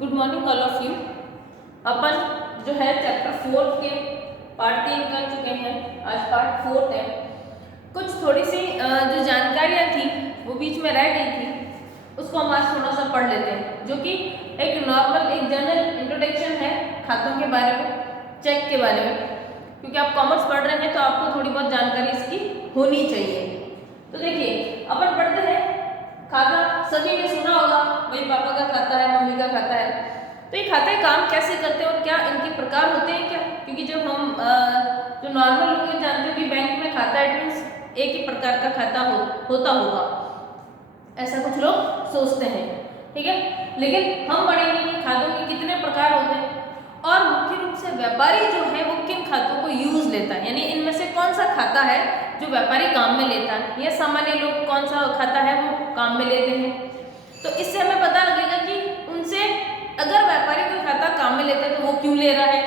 Good morning all of you. अपन जो है चैप्टर 4 के पार्ट 3 कर चुके हैं, आज पार्ट 4 है। कुछ थोड़ी सी जो जानकारियाँ थी वो बीच में रह गई थी, उसको हम आज थोड़ा सा पढ़ लेते हैं, जो कि एक नॉर्मल एक जनरल इंट्रोडक्शन है खातों के बारे में, चेक के बारे में, क्योंकि आप कॉमर्स पढ़ रहे हैं तो आपको थोड़ी बहुत जानकारी इसकी होनी चाहिए। तो देखिए अपन पढ़ते हैं खाता, सभी ने सुना होगा भाई पापा का खाता है, मम्मी का खाता है। तो ये खाते काम कैसे करते हैं और क्या इनके प्रकार होते हैं क्या? क्योंकि जब हम जो नॉर्मल लोग जानते हैं कि बैंक में खाता है मीन्स एक ही प्रकार का खाता होता होगा, ऐसा कुछ लोग सोचते हैं, ठीक है। लेकिन हम पढ़ेंगे कि खातों के कितने प्रकार होते हैं और मुख्य रूप से व्यापारी जो है वो किन खातों को यूज लेता है, यानी इनमें से कौन सा खाता है जो व्यापारी काम में लेता है या सामान्य लोग कौन सा खाता है वो काम में लेते हैं। तो इससे हमें पता लगेगा कि उनसे अगर व्यापारी कोई खाता काम में लेता है तो वो क्यों ले रहा है,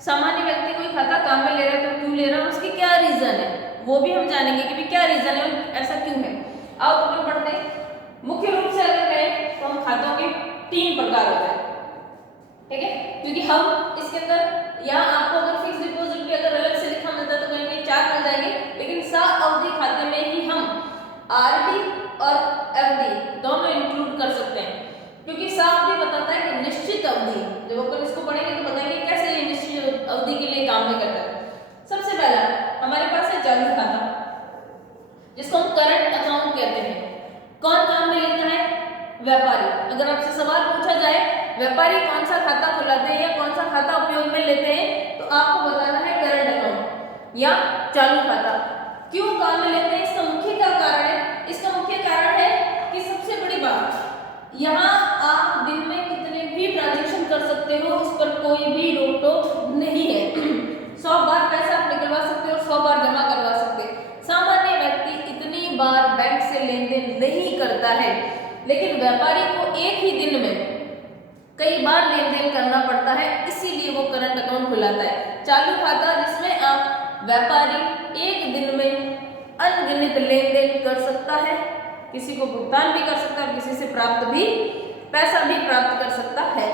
सामान्य व्यक्ति कोई खाता काम में ले रहा है तो क्यों ले रहा है, उसकी क्या रीजन है वो भी हम जानेंगे कि क्या रीजन है और ऐसा क्यों है। आओ अपन पढ़ते हैं। मुख्य रूप से अगर कहें तो हम खातों के 3 प्रकार होते हैं, ठीक है, क्योंकि हम इसके अंदर यहाँ आपको अगर फिक्स डिपॉजिट भी अगर अलग से लिखा मिलता है तो कहीं 4 मिल जाएंगे, लेकिन सावधि खाते में ही हम आरडी और एफडी दोनों इंक्लूड कर सकते हैं, क्योंकि सावधि बताता है कि निश्चित अवधि, जब अपन इसको पढ़ेंगे तो बताएंगे कैसे ये निश्चित अवधि के लिए काम में करता है। सबसे पहला हमारे पास है चालू खाता, जिसको हम करंट अकाउंट कहते हैं। कौन काम में लेता है? व्यापारी। अगर आपसे सवाल पूछा जाए व्यापारी कौन सा खाता खुलाते हैं या कौन सा खाता उपयोग में लेते हैं, तो आपको बताना है करंट अकाउंट या चालू खाता। क्यों काम में लेते हैं, इसका मुख्य क्या कारण है? इसका मुख्य कारण है कि सबसे बड़ी बात, यहाँ आप दिन में कितने भी ट्रांजेक्शन कर सकते हो, उस पर कोई भी रोक टोक नहीं है। 100 बार पैसा आप निकलवा सकते हो और 100 बार जमा करवा सकते हैं। सामान्य व्यक्ति इतनी बार बैंक से लेन देन नहीं करता है, लेकिन व्यापारी को एक ही दिन में कई बार लेन देन करना पड़ता है, इसीलिए वो करंट अकाउंट खुलाता है। चालू खाता जिसमें आप व्यापारी एक दिन में अनगिनत लेन देन कर सकता है, किसी को भुगतान भी कर सकता है, किसी से प्राप्त भी पैसा भी प्राप्त कर सकता है।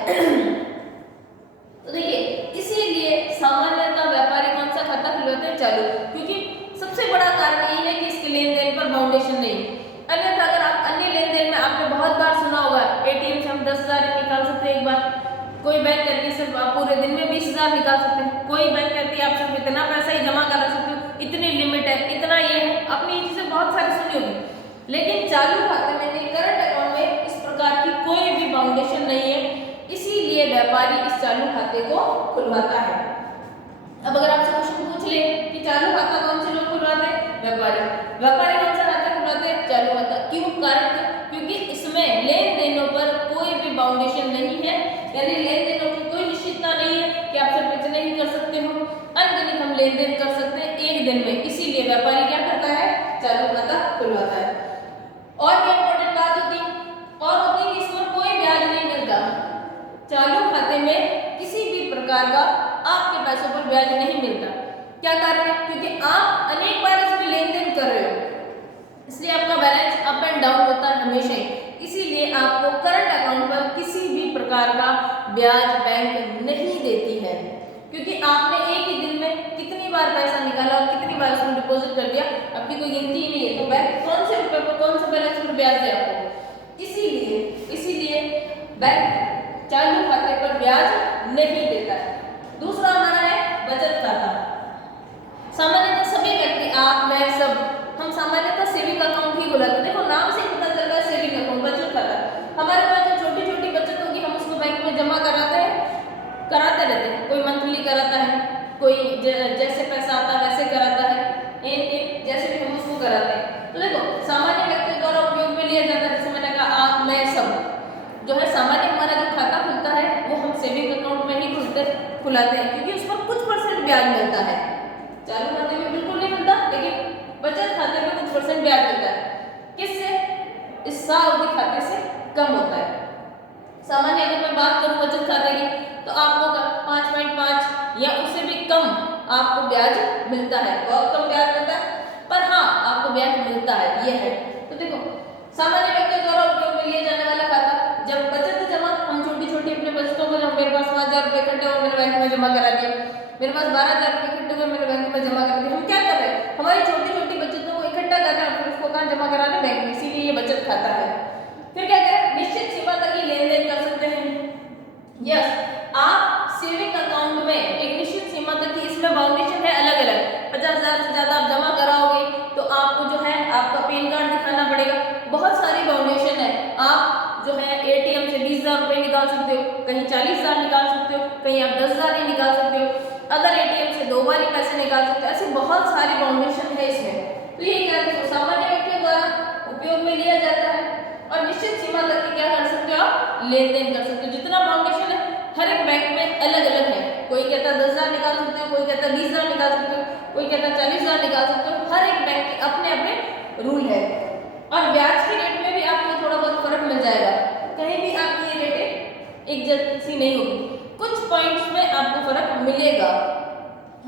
तो देखिए इसीलिए सामान्यतः व्यापारी कौन सा खाता खुलवाते हैं? चालू, क्योंकि सबसे बड़ा कारण यही है कि इसके लेन देन पर फाउंडेशन नहीं। अन्यथा अगर आप अन्य लेन देन में, आपने बहुत बार सुना होगा एटीएम से हम 10,000 निकाल सकते हैं एक बार, कोई बैंक कहती है सिर्फ आप पूरे दिन में 20,000 निकाल सकते हैं, कोई बैंक कहती है आप सिर्फ इतना पैसा ही जमा करा सकते हो, इतनी लिमिट है, इतना ये है, आपने ये चीजें बहुत सारी सुनी होगी। लेकिन चालू खाते में, करंट अकाउंट में इस प्रकार की कोई भी फाउंडेशन नहीं है, इसीलिए व्यापारी इस चालू खाते को खुलवाता है। अब अगर आपसे क्वेश्चन पूछ ले कि चालू खाता कौन से लोग खुलवाते हैं? व्यापारी। व्यापारी कौन सा खाता खुलवाते हैं? चालू खाता। क्यों? कारण क्योंकि इसमें लेन देनों पर कोई भी बाउंडेशन नहीं है, यानी लेन देनों की कोई निश्चितता नहीं है कि आप सिर्फ इतने ही कर सकते हो, अनगिनत हम लेन देन कर सकते हैं एक दिन में, इसीलिए व्यापारी क्या करता है? चालू खाता खुलवाता है। और क्या इंपॉर्टेंट बात होती है? और होती है कि इसमें कोई ब्याज नहीं मिलता। चालू खाते में किसी भी प्रकार का आपके पैसों पर ब्याज नहीं मिलता। क्या कारण है? क्योंकि आप अनेक बार इसमें लेन देन कर रहे हो, इसलिए आपका बैलेंस अप एंड डाउन होता है हमेशा ही, इसीलिए आपको करंट अकाउंट पर किसी भी प्रकार का ब्याज बैंक नहीं देती है, क्योंकि आपने एक ही दिन में कितनी बार पैसा निकाला और कितनी बार उसमें डिपॉजिट कर दिया, आपकी कोई गिनती ही नहीं है, तो बैंक कौन से रुपए पर, कौन से बैलेंस पर ब्याज दे आपको? इसीलिए बैंक चालू खाते पर ब्याज नहीं देता है। दूसरा हमारा है बचत खाता। सामान्यतः सभी व्यक्ति, आप मैं सब, हम सामान्यतः सेविंग अकाउंट ही खुलाते हैं। देखो नाम से ही पता चल रहा है सेविंग अकाउंट, बचत खाता। हमारे पास जो छोटी छोटी बचत होगी हम उसको बैंक में जमा कराते रहते हैं। कोई मंथली कराता है, कोई जैसे पैसा आता है वैसे कराता है, जैसे भी हम उसको कराते हैं। तो देखो सामान्य व्यक्ति द्वारा उपयोग में लिया जाता है, जैसे मैंने कहा आप मैं सब जो है सामान्य हमारा जो खाता खुलता है वो हम सेविंग अकाउंट में ही खुलाते हैं, क्योंकि उस पर कुछ % ब्याज मिलता है। चालू खाते में बिल्कुल नहीं मिलता, लेकिन बचत खाते में कुछ % ब्याज मिलता है। किससे? इस सावधि खाते से कम होता है। सामान्य अगर मैं बात करूं बचत खाते की, तो आपको 5.5 या उससे भी कम आपको ब्याज मिलता है, बहुत कम ब्याज मिलता है, पर हाँ आपको ब्याज मिलता है, ये है। तो देखो सामान्य व्यक्ति द्वारा उपयोग में लिया जाने वाला खाता, जब बचत जमा हम छोटी छोटी अपने पास 12,000 रुपये इकट्ठे हुए, मैंने बैंक में जमा कर दिए। हम क्या कर रहे हैं, हमारी छोटी छोटी बचतों को इकट्ठा कर रहे हैं और फिर उसको कहाँ जमा करा रहे हैं, बैंक में, इसीलिए ये बचत खाता है। फिर क्या करें, निश्चित सीमा तक ही लेन देन कर सकते हैं। यस, आप सेविंग अकाउंट में एक निश्चित सीमा तक की, इसमें बाउंडेशन है अलग अलग, 50,000 से ज्यादा आप जमा कराओगे तो आपको जो है आपका पैन कार्ड दिखाना पड़ेगा, बहुत सारी बाउंडेशन है। आप जो है एटीएम से 20,000 रुपये निकाल सकते हो, कहीं 40,000 निकाल सकते हो, कहीं आप 10,000 ही निकाल सकते हो, अगर एटीएम से 2 बार ही पैसे निकाल सकते हो, ऐसी बहुत सारी बाउंडेशन है इसमें। तो ये क्या है, सामान्य व्यक्तियों द्वारा उपयोग में लिया जाता है और निश्चित सीमा तक क्या कर सकते हो, आप लेन देन कर सकते हो। जितना बाउंडेशन है हर एक बैंक में अलग अलग है, कोई कहता है 10,000 निकाल सकते हो, कोई कहता है 20,000 निकाल सकते हो, कोई कहता है 40,000 निकाल सकते हो, हर एक बैंक के अपने अपने रूल है। और ब्याज के रेट में भी आपको थोड़ा बहुत फर्क मिल जाएगा, कहीं भी आपकी ये रेटें एक जैसी नहीं होगी, कुछ पॉइंट्स में आपको फर्क मिलेगा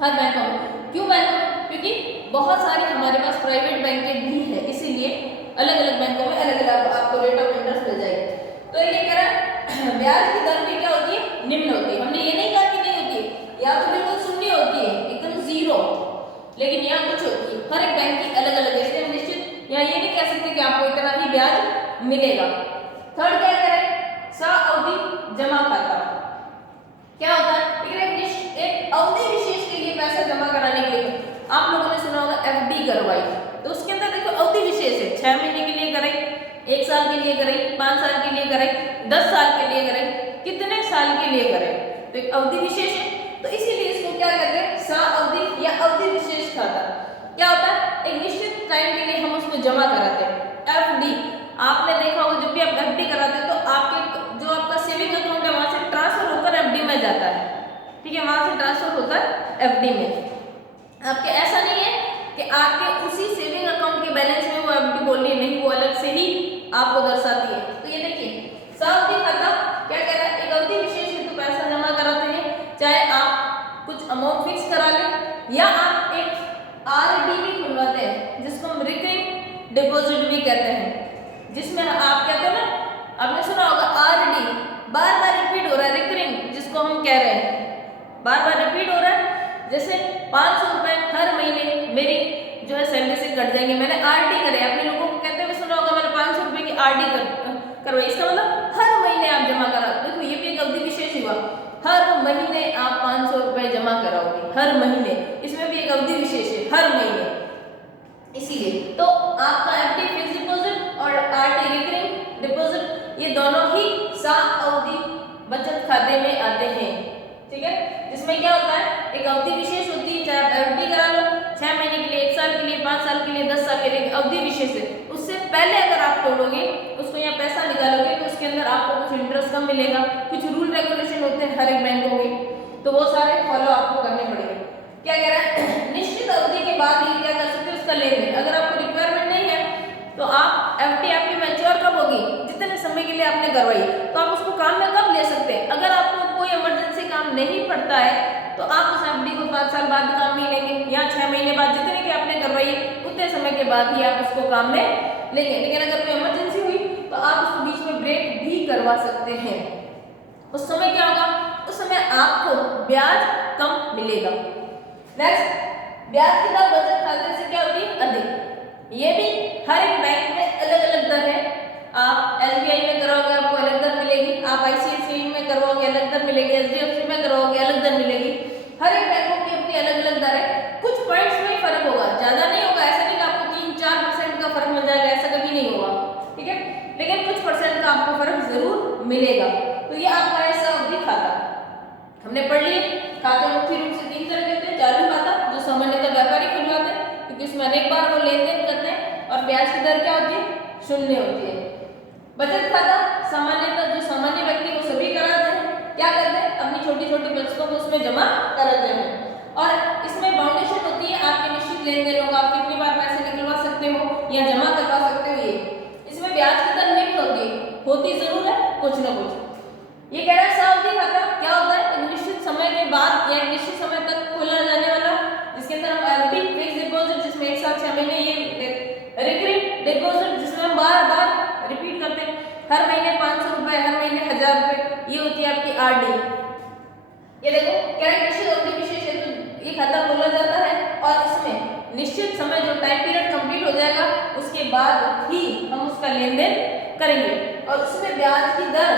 हर बैंकों में। क्यों बैंकों में, क्योंकि बहुत सारी हमारे पास प्राइवेट बैंकें भी है, इसीलिए अलग अलग बैंकों में अलग अलग आपको रेट ऑफ इंटरेस्ट मिल जाएगी। तो ये कह रहा है ब्याज की दर भी क्या होती है, निम्न होती है। हमने ये नहीं कहा कि नहीं होती है, या तो बिल्कुल शून्य होती है, एकदम जीरो, लेकिन यहाँ कुछ होती है, हर एक बैंक की अलग अलग है, इसलिए हम निश्चित या ये नहीं कह सकते कि आपको इतना ही ब्याज मिलेगा। थर्ड क्या करें, सावधि जमा खाता क्या होता है, एक अवधि विशेष के लिए पैसा जमा कराने के लिए। आप लोगों ने सुना होगा एफडी करवाई, तो उसके अंदर देखो अवधि विशेष है, 6 महीने के लिए करें, 1 साल के लिए करें, 5 साल के लिए करें, 10 साल के लिए करें, कितने साल के लिए करें, तो एक अवधि विशेष है। तो इसीलिए इसको क्या कहते हैं, सावधि या अवधि विशेष खाता। क्या होता है, एक निश्चित टाइम के लिए हम उसको जमा कराते हैं। एफडी आपने देखा होगा, जब भी आप एफडी कराते हैं तो आपके जो आपका सेविंग अकाउंट है वहां से ट्रांसफर होकर एफडी में जाता है, ठीक है, वहां से ट्रांसफर होकर एफडी में। आपके ऐसा नहीं है कि आपके उसी सेविंग अकाउंट के बैलेंस में वो एफडी बोल रही है, नहीं, वो अलग से ही आपको दर्शाती है। तो ये देखिए सावधि खाता क्या कह रहा है, एक अवधि विशेष हेतु पैसा जमा कराते हैं, चाहे आप कुछ अमाउंट फिक्स करा लें या आप एक आरडी भी खुलवाते हैं, जिसको हम रिकरिंग डिपॉजिट भी कहते हैं, जिसमें आप कहते हैं ना, आपने सुना होगा आरडी बार बार रिपीट हो रहा है, रिकरिंग जिसको हम कह रहे हैं, बार बार रिपीट हो रहा है। जैसे 500 रुपए हर महीने मेरी जो है सैलरी से कट जाएंगे, मैंने आरडी करे, आपने लोगों को कहते हुए सुना होगा मैंने 500 रुपए की आरडी करवाई, इसका मतलब हर महीने आप जमा करा। देखो ये भी एक अवधि विशेष हुआ, हर महीने आप 500 रुपए जमा कराओगे, हर महीने, इसमें भी एक अवधि विशेष है, हर महीने। इसीलिए तो आपका एफडी फिक्स्ड डिपॉजिट और आरडी रिकरिंग डिपॉजिट ये दोनों ही सावधि बचत खाते में आते हैं, ठीक है, जिसमें क्या होता है, एक अवधि विशेष होती है, चाहे आप एफडी करा लो 6 महीने के लिए, 1 साल के लिए, 5 साल के लिए, 10 साल के लिए, अवधि विशेष है। उससे पहले अगर आप तोड़ोगे उसको यहाँ पैसा निकालोगे तो उसके अंदर आपको कुछ इंटरेस्ट कम मिलेगा, कुछ रूल रेगुलेशन होते हैं हर एक बैंकों के, तो वो सारे फॉलो आपको करने पड़ेंगे। क्या कह रहा है, निश्चित अवधि के बाद ही क्या कर सकते हो, उसका लेन देन। अगर आपको रिक्वायरमेंट नहीं है तो आप एफडी आपकी मैच्योर कब होगी, जितने समय के लिए आपने करवाई, तो आप उसको काम में कब ले सकते हैं। अगर आपको कोई इमरजेंसी काम नहीं पड़ता है तो आप उस एफडी को 5 साल बाद काम में लेंगे, या 6 महीने बाद, जितने की आपने करवाई उतने समय के बाद ही आप उसको काम में लेंगे। लेकिन अगर कोई इमरजेंसी हुई तो आप उसको बीच में ब्रेक भी करवा सकते हैं। उस समय क्या होगा, उस समय आपको ब्याज कम मिलेगा। नेक्स्ट, ब्याज की दर बचत खाते से क्या होती है, अधिक। ये भी हर एक बैंक में अलग अलग दर है। आप एसबीआई में कराओगे आपको अलग दर मिलेगी, आप आईसीआईसीआई में करवाओगे अलग दर मिलेगी, एचडीएफसी में करवाओगे अलग दर मिलेगी। हर एक बैंकों की अपनी अलग अलग दर है, कुछ पॉइंट्स में ही फर्क होगा, ज्यादा नहीं होगा, ऐसा नहीं कि आपको 3-4% का फर्क मिल जाएगा, ऐसा कभी नहीं होगा, ठीक है, लेकिन कुछ परसेंट का आपको फर्क जरूर मिलेगा। तो ये आपका है सावधि खाता। हमने पढ़ लिए खाते मुख्य रूप से 3 तरह के होते हैं, चालू खाता जो सामान्यतः व्यापारी खुलवाते हैं क्योंकि इसमें अनेक बार वो लेन देन करते हैं और ब्याज की दर क्या होती है, शून्य होती है। बचत खाता सामान्यतः जो सामान्य व्यक्ति वो सभी कराते हैं, क्या करते हैं, अपनी छोटी छोटी बचतों को उसमें जमा कराते हैं और इसमें बाउंडेशन होती है आपके निश्चित लेन देनों का, आप कितनी बार पैसे निकलवा सकते हो या जमा करवा सकते हो। ये इसमें ब्याज की दर निम्न होती जरूर है कुछ ना कुछ। ये कह रहा है सावधि खाता क्या होता है, एक निश्चित समय के बाद या निश्चित समय तक खोला जाने वाला, जिसके अंदर हम एफडी फिक्स्ड डिपॉजिट जिसमें 1 साल 6 महीने, ये रिकरिंग डिपॉजिट जिसमें हम बार बार रिपीट करते हैं, हर महीने 500 रुपए, हर महीने 1000 रुपए, ये होती है आपकी आरडी। ये देखो क्या है, निश्चित अवधि विशेष हेतु खाता खोला जाता है और इसमें निश्चित समय जो टाइम पीरियड कंप्लीट हो जाएगा उसके बाद ही हम उसका लेन देन करेंगे। और उसमें ब्याज की दर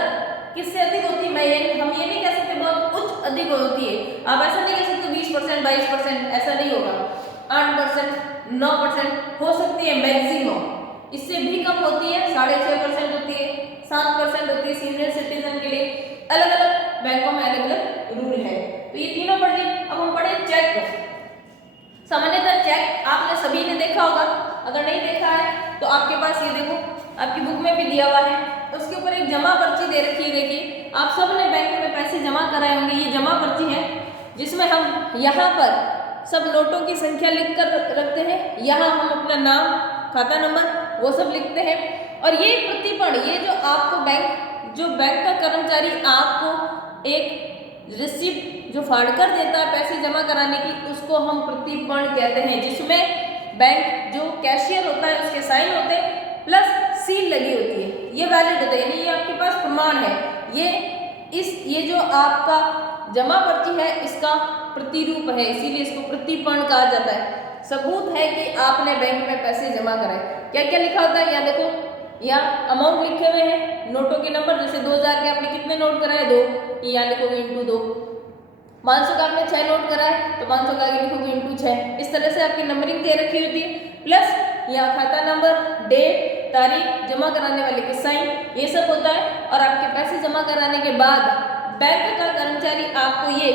किससे अधिक होती है, हम ये नहीं कह सकते बहुत उच्च अधिक होती है। आप ऐसा नहीं कह सकते 20%, 22%, ऐसा नहीं होगा। 8%, 9% हो सकती है मैक्सिमम, इससे भी कम होती है, 6.5% होती है, 7% होती है सीनियर सिटीजन के लिए। अलग अलग बैंकों में अलग अलग रूल है। तो ये तीनों पढ़ लिए। अब हम पढ़े चेक को। सामान्यतः चेक आपने सभी ने देखा होगा, अगर नहीं देखा है तो आपके पास ये देखो आपकी बुक में भी दिया हुआ है, उसके ऊपर एक जमा पर्ची दे रखी है। देखिए आप सब ने बैंक में पैसे जमा कराए होंगे, ये जमा पर्ची है जिसमें हम यहाँ पर सब नोटों की संख्या लिख कर रखते हैं, यहाँ हम अपना नाम, खाता नंबर वो सब लिखते हैं। और ये प्रतिपण, ये जो आपको बैंक का कर्मचारी आपको एक रिसिप्ट जो फाड़ कर देता है पैसे जमा कराने की, उसको हम प्रतिपण कहते हैं, जिसमें बैंक जो कैशियर होता है उसके साइन होते हैं प्लस सील लगी होती है, ये वैलिड होता है, यानी ये आपके पास प्रमाण है। ये जो आपका जमा पर्ची है इसका प्रतिरूप है, इसीलिए इसको प्रतिपण कहा जाता है। सबूत है कि आपने बैंक में पैसे जमा कराए। क्या क्या लिखा होता है, यहाँ देखो, यहाँ अमाउंट लिखे हुए हैं, नोटों के नंबर, जैसे 2000 के आपने कितने नोट कराए, 2, यहाँ लिखोगे इंटू 2। 500 का आपने 6 नोट कराए तो 500 का आगे लिखोगे इंटू 6। इस तरह से आपकी नंबरिंग दे रखी होती है, प्लस यहाँ खाता नंबर, डेट, तारीख, जमा कराने वाले के साइन, ये सब होता है। और आपके पैसे जमा कराने के बाद बैंक का कर्मचारी आपको ये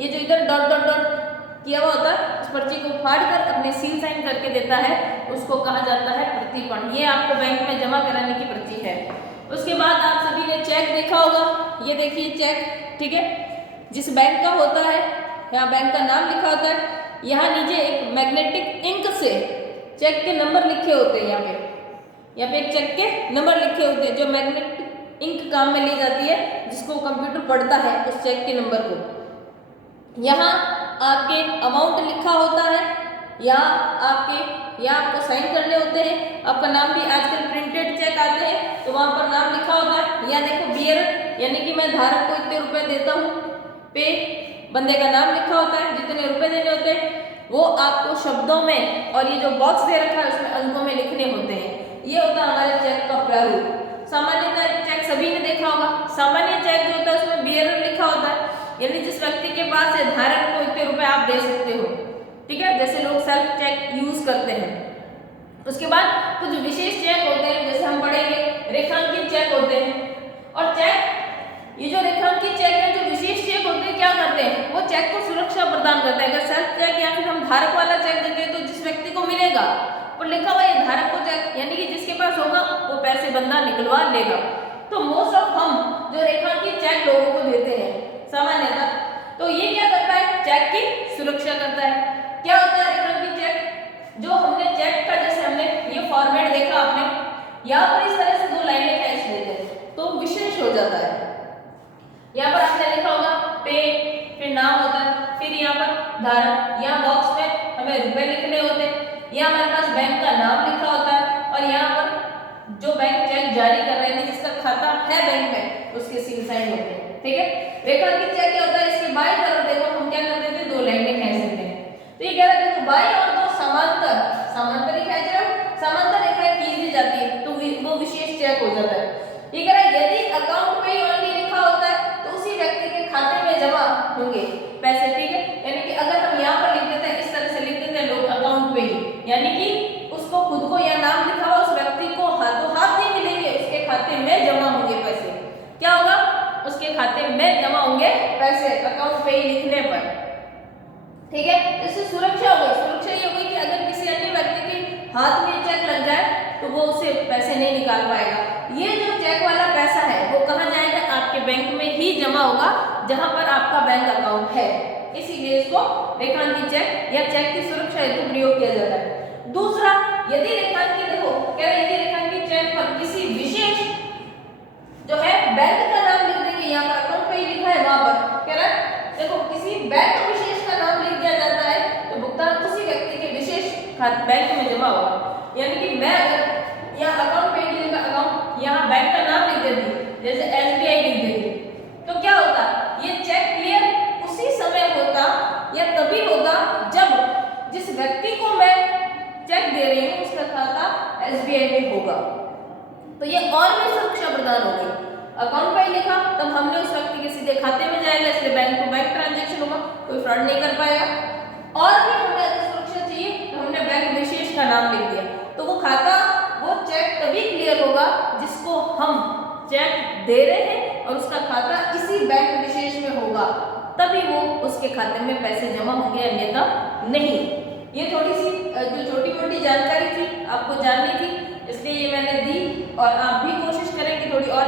जो इधर डॉट डॉट डॉट किया हुआ होता है उस पर्ची को फाड़ कर अपने सील साइन करके देता है, उसको कहा जाता है प्रतिपण। ये आपको बैंक में जमा कराने की पर्ची है। उसके बाद आप सभी ने चेक देखा होगा, ये देखिए चेक, ठीक है, जिस बैंक का होता है यहाँ बैंक का नाम लिखा होता है, यहाँ नीचे एक मैग्नेटिक इंक से चेक के नंबर लिखे होते हैं। यहाँ पे एक चेक के नंबर लिखे होते हैं जो मैग्नेटिक इंक काम में ली जाती है, जिसको कंप्यूटर पढ़ता है उस चेक के नंबर को। यहाँ आपके अमाउंट लिखा होता है, यहाँ आपको साइन करने होते हैं, आपका नाम भी, आजकल प्रिंटेड चेक आते हैं तो वहाँ पर नाम लिखा होता है। यहाँ देखो बियर, यानी कि मैं धारक को इतने रुपए देता हूँ, पे बंदे का नाम लिखा होता है, जितने रुपए देने होते हैं वो आपको शब्दों में, और ये जो बॉक्स दे रखा है उसमें अंकों में लिखने होते हैं। ये होता है हमारे चेक का प्रारूप। सामान्यतः चेक सभी ने देखा होगा, सामान्य चेक जो होता है उसमें बियरर लिखा होता है, यानी जिस व्यक्ति के पास है धारक को इतने रुपए आप दे सकते हो, ठीक है, जैसे लोग सेल्फ चेक यूज करते हैं। उसके बाद कुछ विशेष चेक होते हैं, जैसे हम पढ़ेंगे रेखांकित चेक होते हैं। और चेक, ये जो रेखांकित चेक है, जो विशेष चेक होते हैं, क्या करते हैं, वो चेक को सुरक्षा प्रदान करता है। अगर सेल्फ चेक या फिर हम धारक वाला चेक देते हैं तो जिस व्यक्ति को मिलेगा और लिखा हुआ है धारक को चेक, यानी कि जिसके पास होगा वो पैसे बंदा निकलवा लेगा। तो मोस्ट ऑफ हम जो रेखांकित चेक लोगों को देते हैं सामान्यतः, तो ये क्या करता है, चेक की सुरक्षा करता है। क्या होता है रेखांकित चेक, जो हमने चेक का, जैसे हमने ये फॉर्मेट देखा आपने, यहाँ पर इस तरह से 2 लाइनें खींच देते हैं तो विशेष हो जाता है। यहाँ पर आपने लिखा होगा पे, फिर नाम होता है, फिर यहाँ पर धारक, यहाँ बॉक्स में हमें रुपए लिखने होते हैं, यहाँ हमारे पास बैंक का नाम लिखा होता है, और यहाँ पर जो बैंक चेक जारी कर रहे हैं, जिसका खाता है बैंक में, उसके सील साइन होते हैं, ठीक है। रेखांकित चेक क्या होता है, इसके बाईं तरफ देखो हम क्या कर देते हैं, 2 लाइनें खींच देते हैं। तो ये कह रहा है देखो बाईं और 2 समांतर ही खींच रहे हो, समांतर रेखाएं खींच दी जाती है तो वो विशेष चेक हो जाता है। ये कह रहा है यदि अकाउंट पे ओनली लिखा होता है तो उसी व्यक्ति के खाते में जमा होंगे पैसे, ठीक है। यानी कि अगर हम यहाँ पर लिख देते हैं, इस तरह से लिख देते हैं लोग अकाउंट पे ही, यानी कि उसको खुद को या नाम लिखा हुआ उस व्यक्ति को हाथों हाथ नहीं मिलेंगे, उसके खाते में जमा होंगे पैसे। क्या होगा, उसके खाते में जमा होंगे पैसे अकाउंट पे ही लिखने पर, ठीक है। इससे सुरक्षा हो गई। सुरक्षा ये होगी कि अगर किसी अन्य व्यक्ति के हाथ में चेक लग जाए तो वो उसे पैसे नहीं निकाल पाएगा। ये जो चेक वाला पैसा है वो कहाँ जाएगा, आपके बैंक में ही जमा होगा जहां पर आपका बैंक अकाउंट है, इसीलिए इसको रेखांकित चेक या चेक की सुरक्षा हेतु प्रयोग किया जाता है। दूसरा, यदि रेखांकित, देखो क्या यदि रेखांकित चेक पर किसी विशेष जो है बैंक का नाम लिख देंगे, यहाँ पर अकाउंट पे ही लिखा है, वहां पर कह रहा है देखो किसी बैंक विशेष का नाम लिख दिया जाता है तो भुगतान उसी व्यक्ति के विशेष बैंक में जमा होगा। यानी कि मैं अगर यहाँ अकाउंट पे ही लिखा अकाउंट, यहाँ बैंक का नाम लिख देती, जैसे SBI लिख देती, तो क्या होता, ये चेक क्लियर उसी समय होता या तभी होता प्रदान हो गई। अकाउंट फाइल लिखा तब हमने उस व्यक्ति के सीधे खाते में जाएगा, इसलिए बैंक टू बैंक ट्रांजैक्शन होगा, कोई फ्रॉड नहीं कर पाएगा। और भी हमें अधिक सुरक्षा चाहिए तो हमने बैंक विशेष का नाम लिख दिया, तो वो खाता वो चेक तभी क्लियर होगा जिसको हम चेक दे रहे हैं और उसका खाता इसी बैंक विशेष में होगा, तभी वो उसके खाते में पैसे जमा होंगे, अन्यथा नहीं। ये थोड़ी सी जो छोटी मोटी जानकारी थी आपको जाननी थी, इसलिए ये मैंने दी। और आप भी कोशिश करें कि थोड़ी और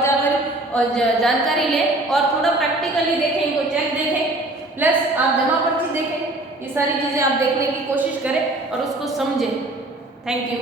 जानकारी लें और थोड़ा प्रैक्टिकली देखें, इनको चेक देखें, प्लस आप जमा पर्ची देखें, ये सारी चीज़ें आप देखने की कोशिश करें और उसको समझें। Thank you.